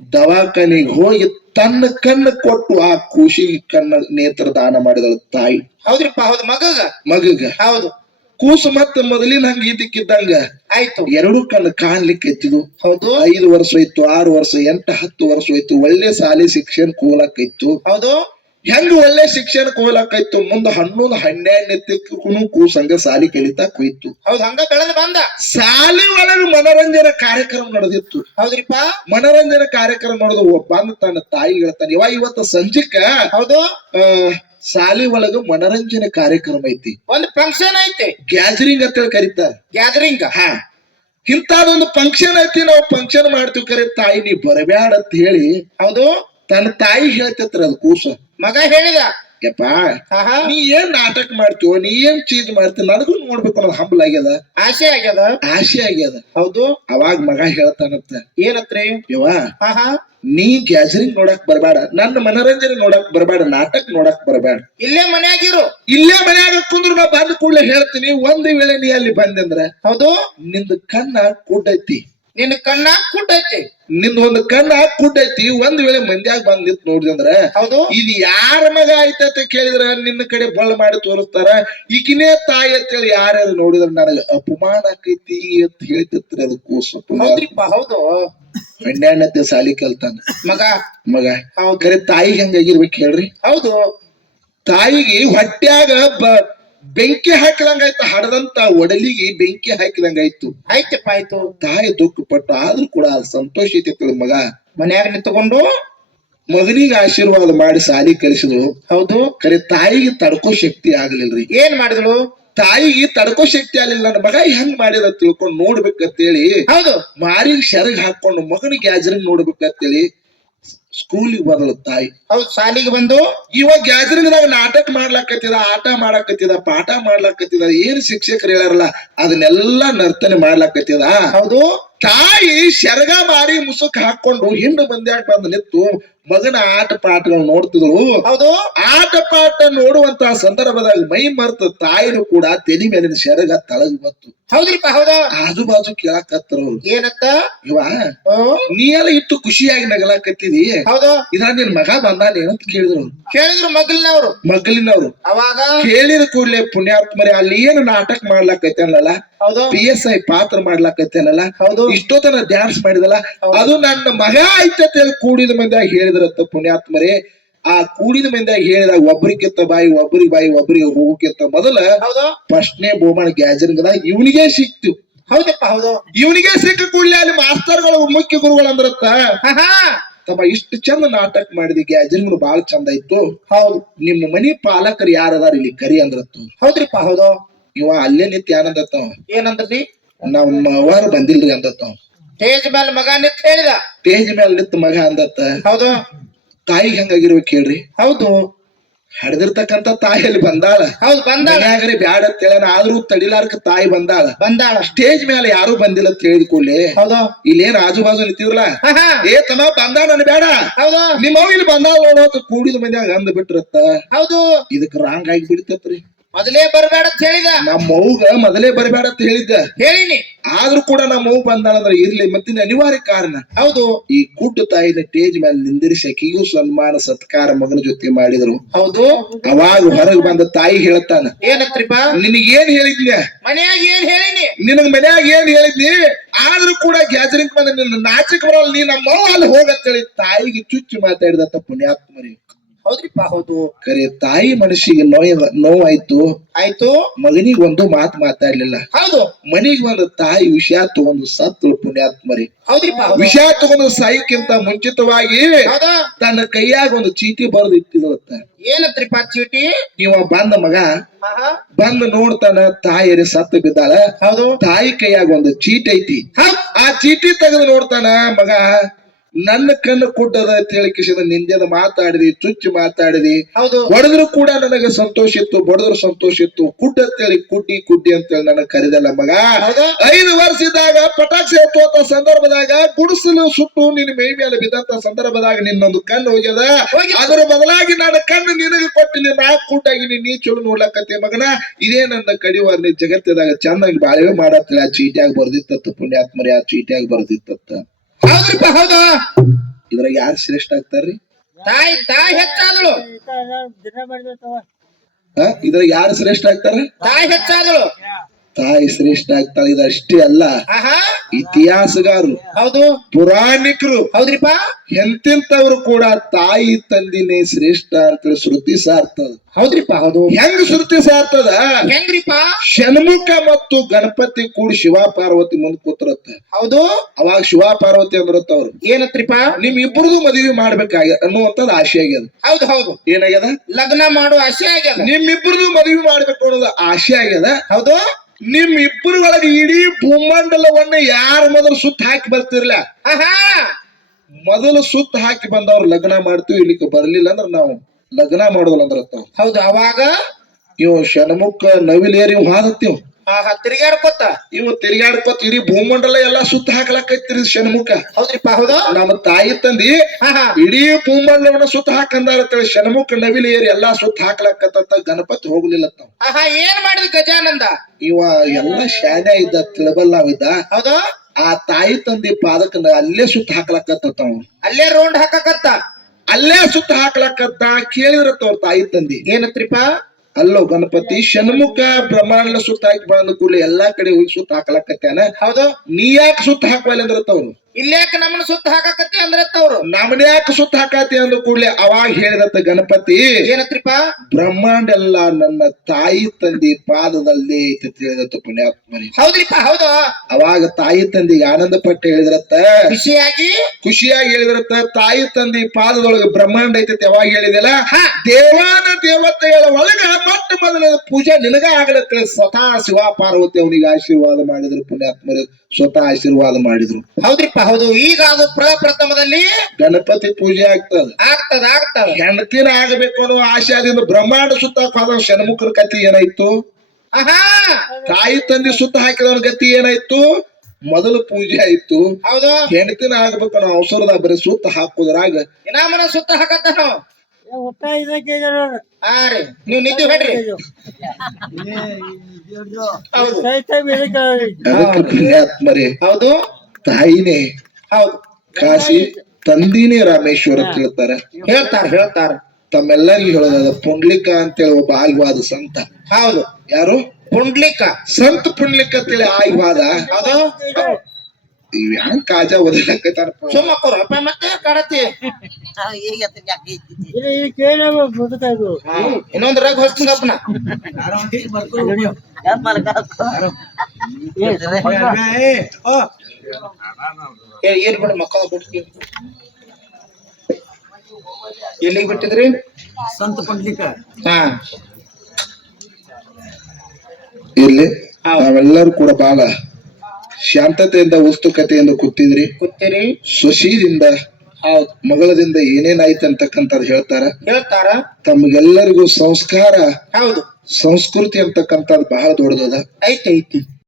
ದವಾಖಾನಿಗೆ ಹೋಗಿ ತನ್ನ ಕಣ್ಣು ಕೊಟ್ಟು ಆ ಕೂಸಿಗೆ ಕಣ್ಣ ನೇತ್ರ ದಾನ ಮಾಡಿದಳು ತಾಯಿ. ಹೌದ್ರಿಪ್ಪ ಹೌದು. ಮಗಗ ಹೌದು. ಕೂಸು ಮತ್ತೆ ಮೊದಲಿನ ಹಂಗ ಇದಕ್ಕಿದ್ದಂಗ ಆಯ್ತು. ಎರಡು ಕಣ್ಣು ಕಾಣ್ಲಿಕ್ಕೆ ಎತ್ತಿದ್ವು. ಹೌದು. 5 ವರ್ಷ ಇತ್ತು, 6 ವರ್ಷ, 8, 10 ವರ್ಷ ಹೋಯ್ತು. ಒಳ್ಳೆ ಶಾಲೆ ಶಿಕ್ಷಣ ಹೋಗ್ಲಾಕೈತು. ಹೌದು. ಹೆಂಗ ಒಳ್ಳೆ ಶಿಕ್ಷಣ ಹೋಗ್ಲಾಕೈತು. ಮುಂದ 11, 12 ಎತ್ತಿಕ್ಕೂ ಕೂಸಂಗ ಸಾಲಿ ಕಲಿತಾಕ್ ಹೋಯ್ತು. ಹೌದು. ಹಂಗ ಬೆಳೆದು ಬಂದ. ಸಾಲಿ ಒಳಗ ಮನರಂಜನಾ ಕಾರ್ಯಕ್ರಮ ನಡೆದಿತ್ತು. ಹೌದ್ರಿಪ್ಪ. ಮನರಂಜನಾ ಕಾರ್ಯಕ್ರಮ ನಡೆದು ಬಂದು ತನ್ನ ತಾಯಿ ಹೇಳ್ತಾನೆ, ಇವತ್ತು ಸಂಜಿಕ ಹೌದು ಸಾಲಿ ಒಳಗ ಮನರಂಜನೆ ಕಾರ್ಯಕ್ರಮ ಐತಿ, ಒಂದು ಫಂಕ್ಷನ್ ಐತಿ, ಗ್ಯಾದರಿಂಗ್ ಅಂತ ಹೇಳಿ ಕರೀತಾರ. ಗ್ಯಾದರಿಂಗ್. ಹಾ, ಇಂತದೊಂದು ಫಂಕ್ಷನ್ ಐತಿ, ನಾವು ಫಂಕ್ಷನ್ ಮಾಡ್ತೀವಿ, ಕರೆ ತಾಯಿ ನೀ ಬರಬ್ಯಾಡ ಅಂತ ಹೇಳಿ ಹೌದು ತನ್ನ ತಾಯಿ ಹೇಳ್ತತ್ರ. ಅದು ಕೂಸ ಮಗ ಹೇಳಿದ, ಯಪ್ಪ ನೀ ಏನ್ ನಾಟಕ ಮಾಡ್ತೀವೋ, ನೀ ಏನ್ ಚೀಜ್ ಮಾಡ್ತೀವಿ, ನನಗೂ ನೋಡ್ಬೇಕು ಅನ್ನೋದು ಹಂಬಲ ಆಗ್ಯದ, ಆಸೆ ಆಗ್ಯದ. ಹೌದು. ಅವಾಗ ಮಗ ಹೇಳ್ತಾನಂತ, ಏನತ್ರಿ ಯವ್ವ ನೀ ಗ್ಯಾಜರಿಂಗ್ ನೋಡಕ್ ಬರಬೇಡ, ನನ್ನ ಮನರಂಜನೆ ನೋಡಕ್ ಬರಬೇಡ, ನಾಟಕ ನೋಡಕ್ ಬರಬೇಡ, ಇಲ್ಲೇ ಮನ್ಯಾಗಿರು, ಇಲ್ಲೇ ಮನ್ಯಾಗ ಕುಂದ್ರು. ನಾ ಬಂದ ಕೂಡಲೇ ಹೇಳ್ತೀನಿ, ಒಂದ್ ವೇಳೆ ನೀ ಅಲ್ಲಿ ಬಂದಂದ್ರ ಹೌದು ನಿಂದ ಕಣ್ಣ ಕುಡ್ಡೈತಿ, ನಿನ್ನ ಕಣ್ಣ ಕುಟ್ಟೈತಿ, ನಿಂದ ಒಂದು ಕಣ್ಣ ಕುಡ್ಡೈತಿ. ಒಂದ್ ವೇಳೆ ಮಂದ್ಯಾಗ ಬಂದ್ ನಿಂತ್ ನೋಡಿದಂದ್ರ ಹೌದು ಇದು ಯಾರ ಮಗ ಆಯ್ತಂತ ಕೇಳಿದ್ರ ನಿನ್ನ ಕಡೆ ಬಳ್ಳ ಮಾಡಿ ತೋರಿಸ್ತಾರ. ಈಗಿನೇ ತಾಯಿ ಅಂತೇಳಿ ಯಾರ್ಯಾರು ನೋಡಿದ್ರ ನನಗ ಅಪಮಾನ ಆಕೈತಿ ಅಂತ ಹೇಳ್ತಿರ್ತಾರೆ. ಅದು ಕೂಸು ಹೌದ್ರಿಪ್ಪ ಹೌದು. 12ನೇ ಸಾಲಿ ಕಲ್ತಾನ ಮಗ. ಖರೆ ತಾಯಿಗೆ ಹೆಂಗಾಗಿರ್ಬೇಕು ಹೇಳ್ರಿ. ಹೌದು. ತಾಯಿಗೆ ಹೊಟ್ಯಾಗ ಬೆಂಕಿ ಹಾಕಿದಂಗಾಯ್ತು, ಹಡದಂತ ಒಡಲಿಗೆ ಬೆಂಕಿ ಹಾಕಿದಂಗಾಯ್ತು. ಆಯ್ತಪ್ಪ ಆಯ್ತು. ತಾಯಿ ದುಃಖ ಪಟ್ಟು ಆದ್ರೂ ಕೂಡ ಸಂತೋಷ ಐತಿ. ಮಗ ಮನ್ಯಾಗ ನಿಂತುಕೊಂಡು ಮಗನಿಗೆ ಆಶೀರ್ವಾದ ಮಾಡಿ ಸಾಲಿ ಕಲಿಸಿದ್ರು. ಹೌದು. ಖರೆ ತಾಯಿಗೆ ತಡ್ಕೋ ಶಕ್ತಿ ಆಗ್ಲಿಲ್ರಿ. ಏನ್ ಮಾಡಿದ್ಳು? ತಾಯಿಗೆ ತಡ್ಕೋ ಶಕ್ತಿ ಆಗ್ಲಿಲ್ಲ. ನನ್ನ ಮಗ ಹೆಂಗ್ ಮಾಡಿದ ತಿಳ್ಕೊಂಡು ನೋಡ್ಬೇಕಂತೇಳಿ ಹೌದು ಮಾರಿಗೆ ಸೆರಗ್ ಹಾಕೊಂಡು ಮಗನಿಗೆ ಗ್ಯಾಜರಿಂಗ್ ನೋಡ್ಬೇಕಂತೇಳಿ ಸ್ಕೂಲಿಗೆ ಬಂದಳು ತಾಯಿ. ಹೌದು. ಶಾಲಿಗೆ ಬಂದು ಇವಾಗ ಗ್ಯಾಜರಿಂಗ್ದಾಗ ನಾಟಕ ಮಾಡ್ಲಾಕತ್ತಿದ, ಆಟ ಮಾಡಾಕತ್ತಿದ, ಪಾಠ ಮಾಡ್ಲಾಕತ್ತಿದ, ಏನ್ ಶಿಕ್ಷಕರು ಹೇಳಾರಲ್ಲ ಅದನ್ನೆಲ್ಲಾ ನರ್ತನೆ ಮಾಡ್ಲಾಕತ್ತಿದ. ಹೌದು. ತಾಯಿ ಶರಗ ಮಾರಿ ಮುಸುಕ್ ಹಾಕೊಂಡು ಹಿಂಡು ಬಂದ್ಯಾಕ ಬಂದು ನಿಂತು ಮಗನ ಆಟ ಪಾಠಗಳು ನೋಡ್ತಿದ್ರು. ಹೌದು. ಆಟ ಪಾಠ ನೋಡುವಂತ ಸಂದರ್ಭದಾಗ ಮೈ ಮರ್ತ ತಾಯಿನೂ ಕೂಡ ತೆಲಿ ಮೇಲಿನ ಶರಗ ತಳಗ್ ಬತ್ತು. ಹೌದ್ರಿಪ್ಪ ಹೌದು. ಆಜು ಬಾಜು ಕೇಳಾಕತ್ತರ ಅವ್ರು, ಏನತ್ತ ಇವ ನೀ ಎಲ್ಲ ಇಟ್ಟು ಖುಷಿಯಾಗಿ ನಗಲಾಕತ್ತಿದಿ, ಹೌದು ಇದ್ರ ನಿನ್ ಮಗ ಬಂದಾನೇನಂತ ಕೇಳಿದ್ರು. ಮಗ್ಲಿನವ್ರು ಅವಾಗ ಕೇಳಿದ ಕೂಡ್ಲೆ ಪುಣ್ಯಾತ್ಮರಿ ಅಲ್ಲಿ ಏನು ನಾಟಕ ಮಾಡ್ಲಾಕೈತೇನಲ್ಲ, ಹೌದು PSI ಪಾತ್ರ ಮಾಡ್ಲಾಕೈತೇನಲ್ಲ, ಹೌದು ಇಷ್ಟೊತ್ತನ ಡ್ಯಾನ್ಸ್ ಮಾಡಿದಲ್ಲ, ಅದು ನನ್ನ ಮಗ ಐತಂತ ಕೂಡಿದ ಮಂದಿಯಾಗ ಹೇಳಿದ್ರತ್ತ ಪುಣ್ಯಾತ್ಮರೇ. ಆ ಕೂಡಿದ ಮಂದಿಯಾಗ ಹೇಳಿದಾಗ ಒಬ್ರಿಗಿಂತ ಬಾಯಿ ಒಬ್ರಿಗೆ ಹೋಗಕ್ಕಿಂತ ಮೊದಲ ಫಸ್ಟ್ನೇ ಬಹುಮಾನ ಗ್ಯಾಜರಿಂಗ್ದಾಗ ಇವನಿಗೆ ಸಿಕ್ತು. ಹೌದಪ್ಪ ಹೌದು. ಇವನಿಗೆ ಸಿಕ್ಕ ಕೂಡಲೇ ಅಲ್ಲಿ ಮಾಸ್ತರ್ಗಳು ಮುಖ್ಯ ಗುರುಗಳು ಅಂದ್ರತ್ತ, ತಮ್ಮ ಇಷ್ಟು ಚಂದ ನಾಟಕ ಮಾಡಿದಿ, ಗ್ಯಾಜರಿಂಗ್ ಬಾಳ ಚಂದ ಇತ್ತು, ಹೌದು ನಿಮ್ಮ ಮನಿ ಪಾಲಕರು ಯಾರದಾರ ಇಲ್ಲಿ ಕರಿ ಅಂದ್ರತ್ತು. ಹೌದ್ರಿಪ್ಪ ಹೌದು. ಇವ ಅಲ್ಲೇ ನಿಂತ ಏನಂದತ್ತವ, ಏನಂದ್ರಿ? ನಮ್ಮ ಅವರು ಬಂದಿಲ್ರಿ ಅಂದತ್ತವ. ಸ್ಟೇಜ್ ಮೇಲೆ ಮಗ ನಿಂತ ಹೇಳಿದ, ಸ್ಟೇಜ್ ಮೇಲೆ ನಿಂತ ಮಗ ಅಂದತ್ತ. ಹೌದು. ತಾಯಿಗೆ ಹೆಂಗಾಗಿರ್ಬೇಕು ಹೇಳ್ರಿ. ಹೌದು. ಹಡ್ದಿರ್ತಕ್ಕಂತ ತಾಯಿ ಅಲ್ಲಿ ಬಂದಾಳ. ಹೌದು ಬಂದಾಳ. ಬ್ಯಾಡ ಅಂತ ಹೇಳ, ಆದ್ರೂ ತಡಿಲಾರ್ಕ ತಾಯಿ ಬಂದಾಳ. ಸ್ಟೇಜ್ ಮೇಲೆ ಯಾರು ಬಂದಿಲ್ಲ ಅಂತ ಹೇಳಿದ ಕೂಡಲೇ ಹೌದು ಇಲ್ಲೇನ್ ಆಜು ಬಾಜು ನಿಂತಿದ್ರಲ್ಲ, ಏ ತಮ್ಮ ಬಂದ ನನ್ ಬೇಡ, ಹೌದು ನಿಮ್ಮವ್ ಇಲ್ಲಿ ಬಂದಾಳ ನೋಡೋತ್ ಕೂಡಿದ ಮಂದ್ಯಾಗ ಅಂದ್ ಬಿಟ್ರತ್ತ. ಹೌದು. ಇದಕ್ ರಾಂಗ್ ಆಗಿ ಬಿಡ್ತತ್ರಿ. ಮೊದಲೇ ಬರಬೇಡ ಅಂತ ಹೇಳಿದ. ನಮ್ಮವ್ಗ ಮೊದಲೇ ಬರಬೇಡ ಅಂತ ಹೇಳಿನಿ, ಆದ್ರೂ ಕೂಡ ನಮ್ಮವ್ ಬಂದಾಳಂದ್ರ ಇರ್ಲಿ ಮತ್ತಿನ ಅನಿವಾರ್ಯ ಕಾರಣ. ಹೌದು. ಈ ಕುಟ್ಟು ತಾಯಿನ ಸ್ಟೇಜ್ ಮೇಲೆ ನಿಂದಿರಿಸಿ ಅಕ್ಕಿಗೂ ಸನ್ಮಾನ ಸತ್ಕಾರ ಮಗನ ಜೊತೆ ಮಾಡಿದ್ರು. ಹೌದು. ಅವಾಗ ಹೊರಗೆ ಬಂದ ತಾಯಿ ಹೇಳ್ತಾನ, ಏನತ್ರಿಪ್ಪ? ನಿನಗೇನ್ ಹೇಳಿದ್ನ ಮನ್ಯಾಗ ಏನ್ ಹೇಳಿನಿ? ನಿನಗ್ ಮನ್ಯಾಗ ಏನ್ ಹೇಳಿದ್ನಿ, ಆದ್ರೂ ಕೂಡ ಗ್ಯಾಜರಿಂಗ್ ಬಂದ ನಿನ್ನ ನಾಚಕ ಬರಲ್ಲ, ನೀ ನಮ್ಮವ್ವ ಅಲ್ಲಿ ಹೋಗತ್ತೇಳಿ ತಾಯಿಗೆ ಚುಚ್ಚು ಮಾತಾಡಿದತ್ತ ಪುಣ್ಯಾತ್ಮರಿ. ಹೌದ್ರಿಪ್ಪ ಹೌದು. ಕರೆ ತಾಯಿ ಮನಸ್ಸಿಗೆ ನೋವಾಯ್ತು. ಆಯ್ತು. ಮಗನಿಗೆ ಒಂದು ಮಾತು ಮಾತಾಡ್ಲಿಲ್ಲ. ಹೌದು. ಮನಿಗೆ ಒಂದು ತಾಯಿ ವಿಷಯ ತಗೊಂಡು ಸತ್ತು ಪುಣ್ಯಾತ್ಮರಿ. ಹೌದ್ರಿಪ್ಪ. ವಿಷಯ ತಗೊಂಡು ಸಾಯಕ್ಕಿಂತ ಮುಂಚಿತವಾಗಿ ತನ್ನ ಕೈಯಾಗ ಒಂದು ಚೀಟಿ ಬರೆದು ಇಟ್ಟಿದತ್ತ. ಏನತ್ರಿಪ್ಪ ಚೀಟಿ? ಇವ ಬಂದ ಮಗ ಬಂದು ನೋಡ್ತಾನ, ತಾಯಿಯರಿ ಸತ್ತು ಬಿದ್ದಾಳ. ಹೌದು. ತಾಯಿ ಕೈಯಾಗ ಒಂದು ಚೀಟಿ ಐತಿ. ಆ ಚೀಟಿ ತೆಗೆದು ನೋಡ್ತಾನ ಮಗ, ನನ್ನ ಕಣ್ಣು ಕುಡ್ಡದ ಅಂತ ಹೇಳಿ ಕಿಶದ ನಿಂದೆದ ಮಾತಾಡಿದಿ, ಚುಚ್ಚು ಮಾತಾಡಿದಿ. ಹೌದು. ಹೊಡೆದ್ರು ಕೂಡ ನನಗೆ ಸಂತೋಷ ಇತ್ತು, ಬಡದ್ರು ಸಂತೋಷ ಇತ್ತು. ಕುಡ್ಡ ಅಂತೇಳಿ ಕುಡ್ಡಿ ಅಂತೇಳಿ ನನಗ್ ಕರೆದಲ್ಲ ಮಗ. 5 ವರ್ಷ ಇದ್ದಾಗ ಪಟಾಕ್ಷಿ ಎತ್ತುವಂತ ಸಂದರ್ಭದಾಗ ಗುಡಿಸಲು ಸುಟ್ಟು ನಿನ್ನ ಮೈ ಮೇಲೆ ಬಿದ್ದಂತ ಸಂದರ್ಭದಾಗ ನಿನ್ನೊಂದು ಕಣ್ಣು ಹೋಗ್ಯದ. ಅದರ ಬದಲಾಗಿ ನನ್ನ ಕಣ್ಣು ನಿನಗೆ ಕೊಟ್ಟಿನಿ, ನಾ ಕುಡ್ಡಾಗಿನಿ, ನೀ ಚಲೋ ನೋಡ್ಲಕತ್ತೆ ಮಗನ. ಇದೇ ನನ್ನ ಕಡಿವಾರ ನೀ ಜಗತ್ತಿದಾಗ ಚೆನ್ನಾಗಿ ಬಾಳ್ವೆ ಮಾಡತ್ತೇಳಿ ಆ ಚೀಟಿಯಾಗಿ ಬರ್ದಿತ್ತ ಪುಣ್ಯಾತ್ಮರಿ. ಆ ಚೀಟಿಯಾಗಿ ಬರ್ದಿತ್ತ. ಹೌದ್ರಿಪ್ಪ ಹೌದು. ಇದ್ರಾಗ ಯಾರು ಶ್ರೇಷ್ಠ ಆಗ್ತಾರ್ರಿ? ತಾಯಿ ಹೆಚ್ಚಾದಳು. ಇದ್ರಾಗ ಯಾರು ಶ್ರೇಷ್ಠ ಆಗ್ತಾರ? ತಾಯಿ ಹೆಚ್ಚಾದಳು. ತಾಯಿ ಶ್ರೇಷ್ಠ ಆಗ್ತಾಳೆ. ಇದಷ್ಟೇ ಅಲ್ಲ, ಆಹಾ ಇತಿಹಾಸಗಾರರು, ಹೌದು ಪುರಾಣಿಕರು, ಹೌದ್ರಿಪ್ಪ, ಎಂತೆಂತವ್ರು ಕೂಡ ತಾಯಿ ತಂದಿನೇ ಶ್ರೇಷ್ಠ ಅಂತ ಶ್ರುತಿ ಸಾರ್ತದ. ಹೌದ್ರಿಪ್ಪ, ಹೌದು. ಹೆಂಗ್ ಶ್ರುತಿ ಸಾರ್ತದ? ಹೆಂಗ್ರಿಪ್ಪ? ಷಣ್ಮುಖ ಮತ್ತು ಗಣಪತಿ ಕೂಡಿ ಶಿವ ಪಾರ್ವತಿ ಮುಂದ್ ಕೂತ್ರತ್ತ. ಹೌದು. ಅವಾಗ ಶಿವ ಪಾರ್ವತಿ ಅಂದ್ರತ್ತ ಅವ್ರು, ಏನತ್ರಿಪ್ಪ? ನಿಮ್ ಇಬ್ಬರದು ಮದುವೆ ಮಾಡ್ಬೇಕಾಗ್ಯದ ಅನ್ನುವಂಥದ್ದು ಆಸೆ ಆಗ್ಯದ. ಹೌದು ಹೌದು. ಏನಾಗ್ಯದ? ಲಗ್ನ ಮಾಡೋ ಆಸೆ ಆಗ್ಯದ. ನಿಮ್ಮಿಬ್ಬರದು ಮದುವೆ ಮಾಡ್ಬೇಕು ಅನ್ನೋದು ಆಸೆ ಆಗ್ಯದ. ಹೌದು. ನಿಮ್ ಇಬ್ಬರ ಒಳಗೆ ಇಡೀ ಭೂಮಂಡಲವನ್ನ ಯಾರ ಮೊದಲು ಸುತ್ತ ಹಾಕಿ ಬರ್ತಿರ್ಲ, ಆಹಾ ಮೊದಲು ಸುತ್ತ ಹಾಕಿ ಬಂದವ್ರು ಲಗ್ನ ಮಾಡ್ತೀವಿ, ಇಲ್ಲಿಗೆ ಬರ್ಲಿಲ್ಲ ಅಂದ್ರ ನಾವು ಲಗ್ನ ಮಾಡೋದಲ್ಲ ಅಂದ್ರತ್ತಾವ. ಹೌದು. ಅವಾಗ ಇವ್ ಷಣ್ಮುಖ ನವಿಲೇರಿ ಹಾದತ್ತೀವ್, ಆಹಾ ತಿರುಗಾಡ್ಕೊತ ಇವ್ ತಿರುಗಾಡ್ಕೊತ ಇಡೀ ಭೂಮಂಡಲ ಎಲ್ಲಾ ಸುತ್ತ ಹಾಕ್ಲಕೈತಿರಿ ಷಣ್ಮುಖ. ಹೌದ್ರಿಪ್ಪ, ಹೌದು. ನಮ್ಮ ತಾಯಿ ತಂದಿ ಆಹಾ ಇಡೀ ಭೂಮಂಡಲವನ್ನ ಸುತ್ತ ಹಾಕಂದಾರ ಷಣ್ಮುಖ ನವಿಲೇರಿ ಎಲ್ಲಾ ಸುತ್ತ ಹಾಕ್ಲಕತ್ತ. ಗಣಪತಿ ಹೋಗ್ಲಿಲ್ಲತ್ತ. ಆಹಾ ಏನ್ ಮಾಡಿದ ಗಜಾನಂದ? ಇವ ಎಲ್ಲಾ ಶಾನ್ಯ ಇದ್ದ, ತಿಳಬಲ್ಲಾವಿದ್ದ. ಹೌದು. ಆ ತಾಯಿ ತಂದಿ ಪಾದಕ ಅಲ್ಲೇ ಸುತ್ತ ಹಾಕ್ಲಕತ್ತ. ಅಲ್ಲೇ ರೌಂಡ್ ಹಾಕಕತ್ತ. ಅಲ್ಲೇ ಸುತ್ತ ಹಾಕ್ಲಕತ್ತ. ಕೇಳಿದ್ರತ್ತ ಅವ್ರ ತಾಯಿ ತಂದಿ, ಏನತ್ರಿಪ್ಪ? ಅಲ್ಲೋ ಗಣಪತಿ, ಷಣ್ಮುಖ ಬ್ರಹ್ಮಾಂಡ ಸುತ್ತ ಹಾಕಿ ಬಂದ ಕೂಡಲೇ ಎಲ್ಲಾ ಕಡೆ ಹೋಗಿ ಸುತ್ತ ಹಾಕ್ಲಕತ್ತಾನ, ಹೌದು. ನೀ ಯಾಕೆ ಸುತ್ತ ಹಾಕವಲ್ಲ ಅಂದ್ರತ್ತ ಅವ್ರು. ಇಲ್ಯಾಕ ನಮ್ಮನ್ನ ಸುತ್ತ ಹಾಕಕತ್ತಿ ಅಂದ್ರತ್ತವ್ರು. ನಮ್ಮನ್ನ ಯಾಕೆ ಸುತ್ತ ಹಾಕತಿ ಅಂದ ಕೂಡಲೇ ಅವಾಗ ಹೇಳಿದತ್ತ ಗಣಪತಿ, ಏನತ್ರಿಪ್ಪ? ಬ್ರಹ್ಮಾಂಡ ಎಲ್ಲ ನನ್ನ ತಾಯಿ ತಂದಿ ಪಾದದಲ್ಲಿ ಐತಿ ಅಂತ ಹೇಳಿದತ್ತ ಪುಣ್ಯಾತ್ಮರಿ. ಹೌದ್ರಿಪ್ಪ, ಹೌದು. ಅವಾಗ ತಾಯಿ ತಂದಿಗೆ ಆನಂದ ಪಟ್ಟು ಹೇಳಿದ್ರತ್ತ, ಖುಷಿಯಾಗಿ ಹೇಳಿದ್ರತ್ತ, ತಾಯಿ ತಂದಿ ಪಾದದೊಳಗೆ ಬ್ರಹ್ಮಾಂಡ ಐತೈತಿ. ಯಾವಾಗ ಹೇಳಿದೆಲ್ಲ, ದೇವಾನ ದೇವತೆಗಳ ಒಳಗ ಮೊಟ್ಟ ಮೊದಲ ಪೂಜೆ ನಿನಗ ಆಗಲತ್ತ. ಸ್ವತಃ ಶಿವ ಪಾರ್ವತಿ ಅವನಿಗೆ ಆಶೀರ್ವಾದ ಮಾಡಿದ್ರು ಪುಣ್ಯಾತ್ಮರು, ಸ್ವತಃ ಆಶೀರ್ವಾದ ಮಾಡಿದ್ರು. ಹೌದ್ರಿಪ್ಪ, ಹೌದು. ಈಗ ಅದು ಪ್ರಥಮದಲ್ಲಿ ಗಣಪತಿ ಪೂಜೆ ಆಗ್ತದ. ಆಗ್ತದ. ಹೆಂಡತಿನ ಆಗಬೇಕು ಅನ್ನೋ ಆಶಾದಿಂದ ಬ್ರಹ್ಮಾಂಡ ಸುತ್ತ ಹಾಕಿದ ಷಣ್ಮುಖರ ಕತಿ ಏನಾಯ್ತು? ಆಹಾ ತಾಯಿ ತಂದಿ ಸುತ್ತ ಹಾಕಿದವನ ಗತಿ ಏನಾಯ್ತು? ಮೊದಲು ಪೂಜೆ ಆಯ್ತು. ಹೌದು. ಹೆಂಡತಿನ ಆಗ್ಬೇಕು ಅನ್ನೋ ಅವಸರದ ಬರೀ ಸುತ್ತ ಹಾಕುದ್ರಾಗ ಇನಾಮನ ಸುತ್ತ ಹಾಕತ್ತ. ಹಾ ರೀ, ನೀವ್ ನಿದ್ದೆ ಹೇಳ್ರಿ. ಅದಕ್ಕೆ ಪುಣ್ಯಾತ್ಮರೇ, ಹೌದು. ತಾಯಿನೇ ಹೌದು, ಕಾಶಿ, ತಂದಿನೇ ರಾಮೇಶ್ವರ ಅಂತ ಹೇಳ್ತಾರ. ತಮ್ಮೆಲ್ಲರಿಗೂ ಹೇಳೋದ ಪುಂಡ್ಲಿಕ ಅಂತೇಳಿ ಒಬ್ಬ ಆಗಿವಾದ ಸಂತ. ಹೌದು. ಯಾರು? ಪುಂಡ್ಲಿಕ. ಸಂತ ಪುಂಡ್ಲಿಕ ಅಂತೇಳಿ ಆಗಿವಾದ. ಹೌದು. ಇವ್ ಹೆಂಗ್ ಕಾಜಾ ಓದಲಕತ್ತಾರಪ್ಪ. ಸುಮ್ಮಕ್ಕೂರಪ್ಪ, ಮತ್ತೆ ಕಾಡತಿ. ಇನ್ನೊಂದು ರಗ್ ಹೊಸ್ತಪ್ಪನ. ಏನ್ ಬಿಡ ಮಕ್ಕಳ ಬಿಡ್ತೀವಿ. ಎಲ್ಲಿಗೆ ಬಿಟ್ಟಿದ್ರಿ? ಸಂತ ಪುಂಡ್ಲಿಕ. ಹಾ ಇಲ್ಲಿ ನಾವೆಲ್ಲರೂ ಕೂಡ ಬಹಳ ಶಾಂತತೆಯಿಂದ ಉಸ್ತುಕತೆಯಿಂದ ಕೂತಿದ್ರಿ. ಸೊಸೀದಿಂದ ಮಗಳದಿಂದ ಏನೇನಾಯ್ತು ಅಂತಕ್ಕಂಥದ್ದು ಹೇಳ್ತಾರ. ತಮ್ಗೆಲ್ಲರಿಗೂ ಸಂಸ್ಕಾರ, ಹೌದು, ಸಂಸ್ಕೃತಿ ಅಂತಕ್ಕಂಥದ್ದು ಬಹಳ ದೊಡ್ಡದ. ಐತಿ.